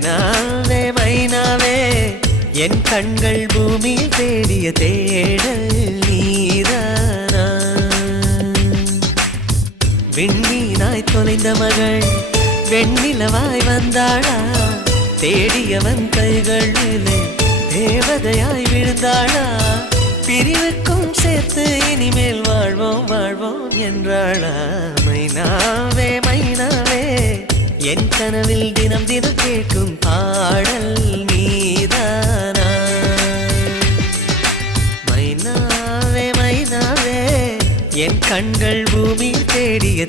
மைனாவே மைனாவே என் கண்கள் பூமியில் தேடிய தேடல் நீதானா விண்மீனாய் தொலைந்த மகள் வெண்ணிலவாய் வந்தாளா தேடியவன் கைகளிலே தேவதையாய் விழுந்தாளா பிரிவுக்கும் சேர்த்து இனிமேல் வாழ்வோம் வாழ்வோம் என்றாளா மைனாவே மைனாவே என் கனவில் தினம் தினம் கேட்கும் பாடல் நீதானா மைனாவே மைனாவே என் கண்கள் பூமியில் தேடிய